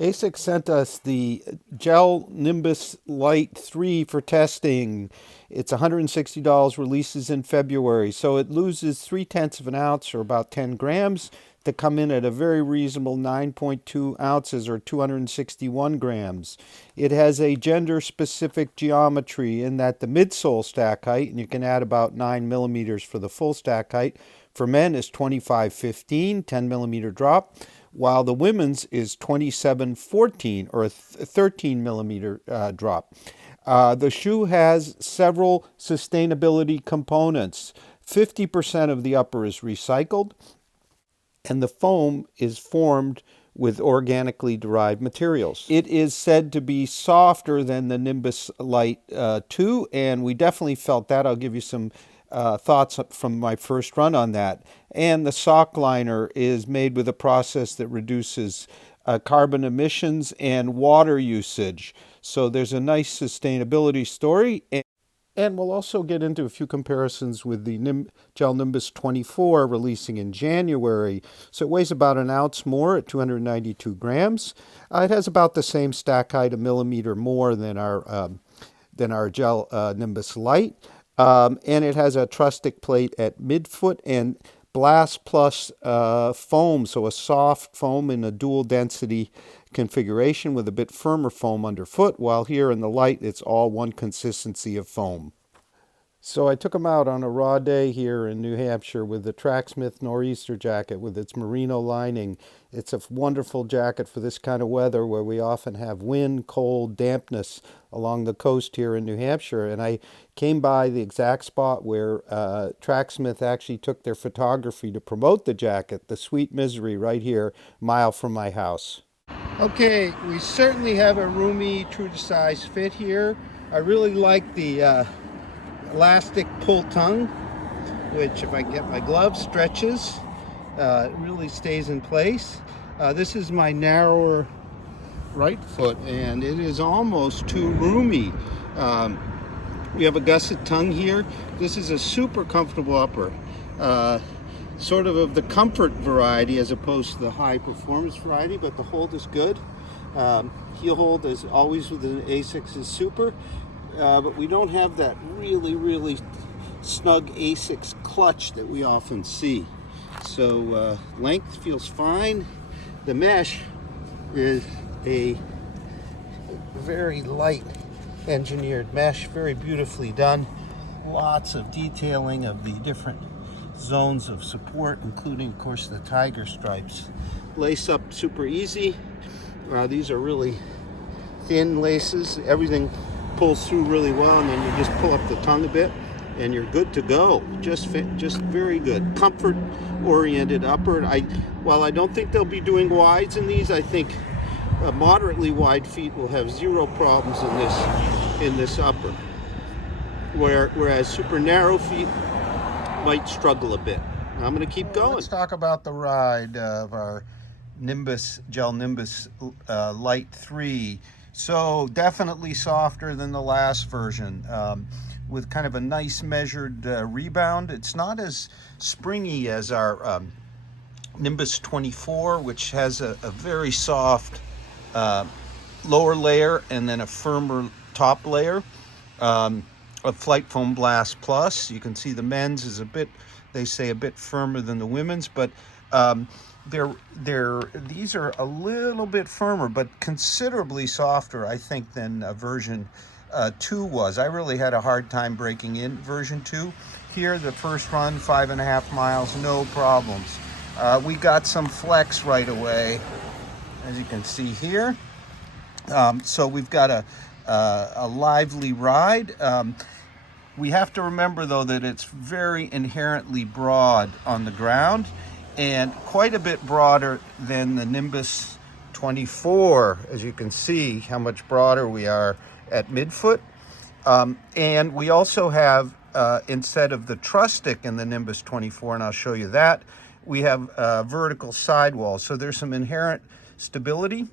ASICS sent us the GEL-Nimbus Lite 3 for testing. It's $160, releases in February, so it loses 3/10 of an ounce or about 10 grams to come in at a very reasonable 9.2 ounces or 261 grams. It has a gender-specific geometry in that the midsole stack height, and you can add about 9 millimeters for the full stack height, for men is 2515, 10 millimeter drop, while the women's is 2714 or a 13 millimeter drop. The shoe has several sustainability components. 50% of the upper is recycled, and the foam is formed with organically derived materials. It is said to be softer than the Nimbus Lite 2, and we definitely felt that. I'll give you some thoughts from my first run on that. And the sock liner is made with a process that reduces carbon emissions and water usage. So there's a nice sustainability story. And we'll also get into a few comparisons with the GEL-Nimbus 24 releasing in January. So it weighs about an ounce more at 292 grams. It has about the same stack height, a millimeter more than our GEL-Nimbus Lite. And it has a trustic plate at midfoot and Blast Plus foam, so a soft foam in a dual density configuration with a bit firmer foam underfoot, while here in the Lite it's all one consistency of foam. So I took them out on a raw day here in New Hampshire with the Tracksmith Nor'easter jacket with its merino lining. It's a wonderful jacket for this kind of weather where we often have wind, cold, dampness along the coast here in New Hampshire. And I came by the exact spot where Tracksmith actually took their photography to promote the jacket, the Sweet Misery, right here, a mile from my house. Okay, we certainly have a roomy, true to size fit here. I really like the elastic pull tongue, which if I get my gloves stretches, it really stays in place. This is my narrower right foot, and it is almost too roomy. We have a gusset tongue here. This is a super comfortable upper, sort of the comfort variety as opposed to the high performance variety, but the hold is good. Heel hold, as always with the ASICS, is super. But we don't have that really snug ASICS clutch that we often see. So length feels fine. The mesh is a very light engineered mesh, very beautifully done. Lots of detailing of the different zones of support, including of course the tiger stripes. Lace up super easy. These are really thin laces. Everything pulls through really well, and then you just pull up the tongue a bit and you're good to go. Just very good. Comfort oriented upper. While I don't think they'll be doing wides in these, I think moderately wide feet will have zero problems in this upper. Whereas super narrow feet might struggle a bit. I'm going to keep going. Let's talk about the ride of our GEL-Nimbus Lite 3. So definitely softer than the last version, with kind of a nice measured rebound. It's not as springy as our Nimbus 24, which has a very soft lower layer and then a firmer top layer of Flight Foam Blast Plus. You can see the men's is they say a bit firmer than the women's, but these are a little bit firmer, but considerably softer, I think, than version 2 was. I really had a hard time breaking in version 2. Here, the first run, 5.5 miles, no problems. We got some flex right away, as you can see here. So we've got a lively ride. We have to remember, though, that it's very inherently broad on the ground, and quite a bit broader than the Nimbus 24, as you can see how much broader we are at midfoot. And we also have, instead of the truss stick in the Nimbus 24, and I'll show you that, we have vertical sidewalls. So there's some inherent stability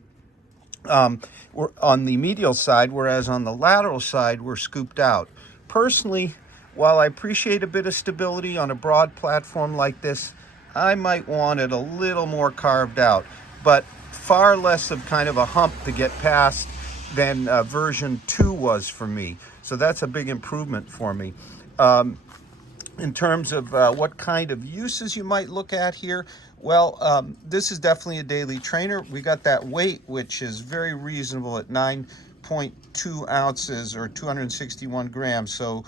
we're on the medial side, whereas on the lateral side, we're scooped out. Personally, while I appreciate a bit of stability on a broad platform like this, I might want it a little more carved out. But far less of kind of a hump to get past than version 2 was for me. So that's a big improvement for me. In terms of what kind of uses you might look at here, well, this is definitely a daily trainer. We got that weight, which is very reasonable at 9.2 ounces or 261 grams. So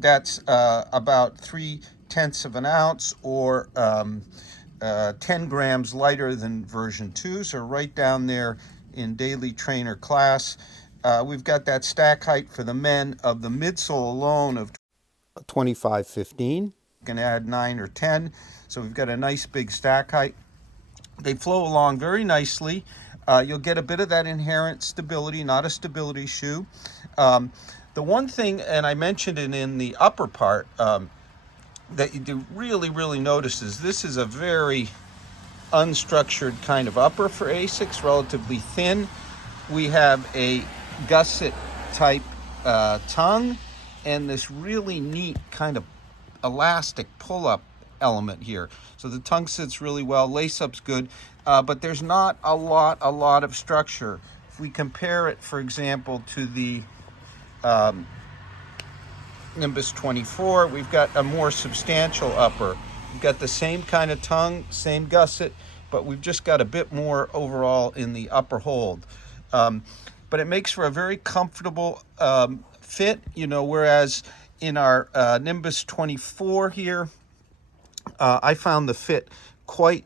that's about 3/10 of an ounce, or 10 grams lighter than version 2. So right down there in daily trainer class. We've got that stack height for the men of the midsole alone of 2515. Can add 9 or 10. So we've got a nice big stack height. They flow along very nicely. You'll get a bit of that inherent stability, not a stability shoe. The one thing, and I mentioned it in the upper part, that you do really notice is this is a very unstructured kind of upper for ASICS, relatively thin. We have a gusset type tongue and this really neat kind of elastic pull-up element here. So the tongue sits really well, lace-up's good, but there's not a lot of structure. If we compare it, for example, to the Nimbus 24, we've got a more substantial upper. We've got the same kind of tongue, same gusset, but we've just got a bit more overall in the upper hold. But it makes for a very comfortable fit, you know, whereas in our Nimbus 24 here, I found the fit quite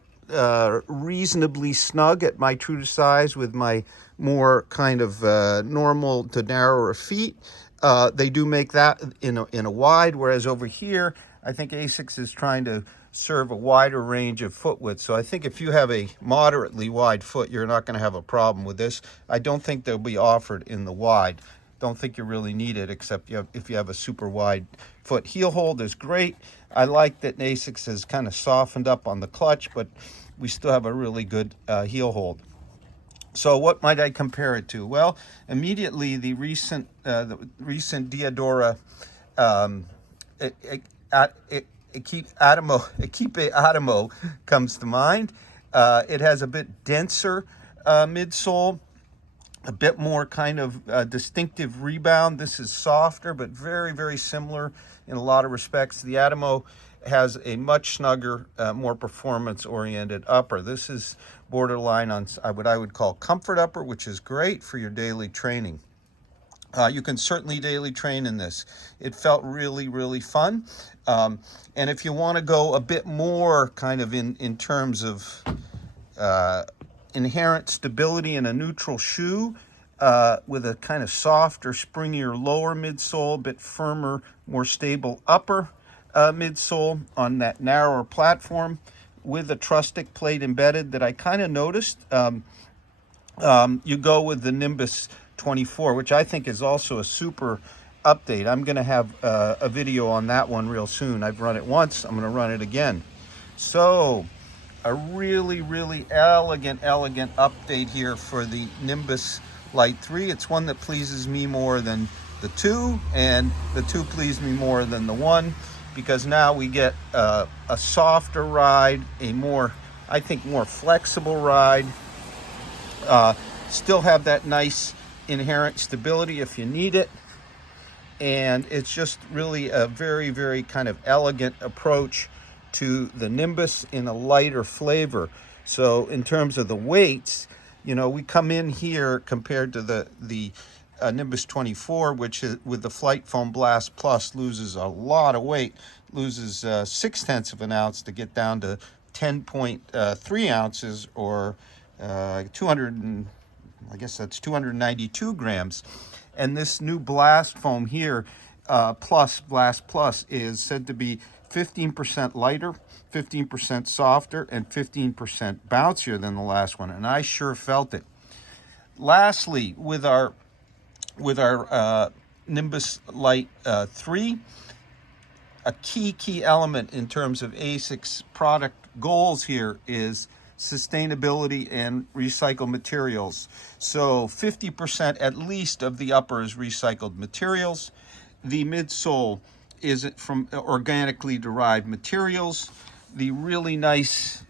reasonably snug at my true to size with my more kind of normal to narrower feet. They do make that in a wide, whereas over here, I think ASICS is trying to serve a wider range of foot width. So I think if you have a moderately wide foot, you're not going to have a problem with this. I don't think they'll be offered in the wide. Don't think you really need it, except if you have a super wide foot. Heel hold is great. I like that ASICS has kind of softened up on the clutch, but we still have a really good heel hold. So what might I compare it to? Well, immediately the recent Diadora Equipe Atomo comes to mind. It has a bit denser midsole, a bit more kind of distinctive rebound. This is softer, but very similar in a lot of respects. The Atomo has a much snugger, more performance-oriented upper. This is borderline on what I would call comfort upper, which is great for your daily training. You can certainly daily train in this. It felt really fun. And if you want to go a bit more kind of in terms of inherent stability in a neutral shoe, with a kind of softer, springier lower midsole, a bit firmer, more stable upper midsole on that narrower platform with a Trustic plate embedded that I kind of noticed. You go with the Nimbus 24, which I think is also a super update. I'm going to have a video on that one real soon. I've run it once. I'm going to run it again. So a really elegant update here for the Nimbus Lite 3. It's one that pleases me more than the 2, and the 2 pleased me more than the 1, because now we get a softer ride, a more, I think, more flexible ride. Still have that nice inherent stability if you need it, and it's just really a very kind of elegant approach to the Nimbus in a lighter flavor. So in terms of the weights, you know, we come in here compared to the Nimbus 24, which is, with the Flight Foam Blast Plus, loses a lot of weight, loses 0.6 of an ounce to get down to 10.3 ounces, or 292 grams. And this new Blast Foam here, Blast Plus, is said to be 15% lighter, 15% softer, and 15% bouncier than the last one, and I sure felt it. Lastly, with our Nimbus Lite 3, a key element in terms of ASICS product goals here is sustainability and recycled materials. So 50% at least of the upper is recycled materials. The midsole is from organically derived materials. The really nice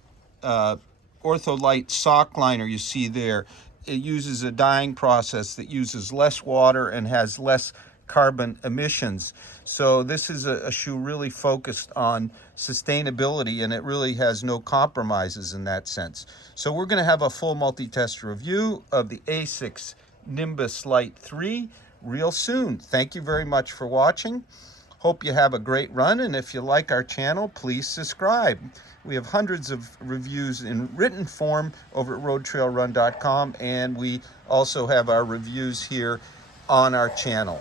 Ortholite sock liner you see there, it uses a dyeing process that uses less water and has less carbon emissions. So this is a shoe really focused on sustainability, and it really has no compromises in that sense. So we're going to have a full multi-test review of the ASICS Nimbus Lite 3 real soon. Thank you very much for watching. Hope you have a great run, and if you like our channel, please subscribe. We have hundreds of reviews in written form over at RoadTrailRun.com, and we also have our reviews here on our channel.